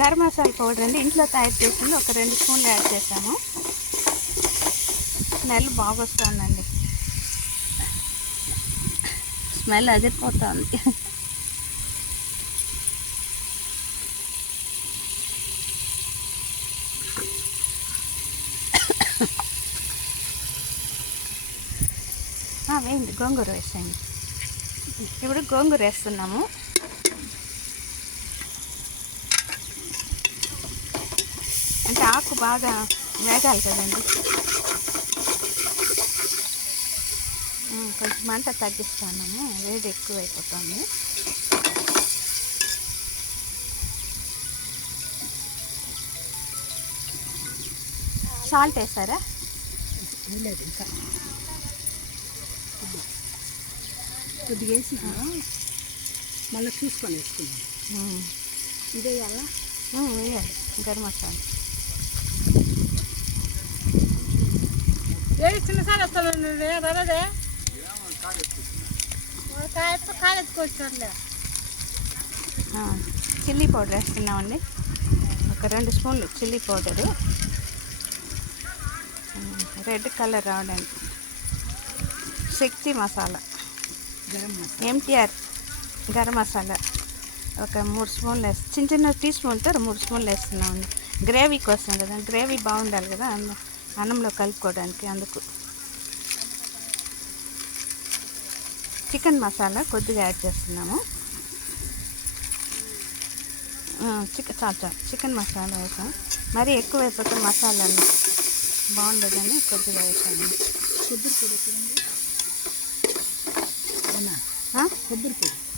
Garam masala powder అండి. ఇంట్లో తయారు చేసింది ఒక రెండు స్పూన్లు యాడ్ చేసాము స్మెల్ బాగా వస్తుందండి స్మెల్ అదిరిపోతుంది. వేయండి. గోంగూర వేసేయండి. ఇప్పుడు గోంగూర వేస్తున్నాము. అంటే ఆకు బాగా వేగాలి కదండి. కొంచెం మంట తగ్గిస్తాను వేడి ఎక్కువ అయిపోతుంది సాల్ట్ వేసారా? వేయలేదు ఇంకా. కొద్దిగా వేసి మళ్ళీ చూసుకొని వేసుకున్నాం ఇదే ఉమ్, వేయాలి. గరం మసాలా. ఏది చిన్నసారి వస్తాను రదే కాలు ఎత్తుకొచ్చారులే చిల్లీ పౌడర్ వేస్తున్నామండి ఒక రెండు స్పూన్లు చిల్లీ పౌడరు. రెడ్ కలర్ రావడానికి. శక్తి మసాలా. గరం ఎంటీఆర్ గరం మసాలా. ఒక మూడు స్పూన్లు వేస్తాం చిన్న చిన్న టీ స్పూన్తో మూడు స్పూన్లు వేస్తున్నామండి. గ్రేవీ కోసం కదా గ్రేవీ బాగుండాలి కదా అన్నం అన్నంలో కలుపుకోవడానికి అందుకు చికెన్ మసాలా కొద్దిగా యాడ్ చేస్తున్నాము. చికెన్ చాలు చాలు చికెన్ మసాలా వేసాం. మరీ ఎక్కువ అయిపోతే మసాలా బాగుండదని కొద్దిగా వేసాము కొబ్బరి పొడి? కొబ్బరి పొడి.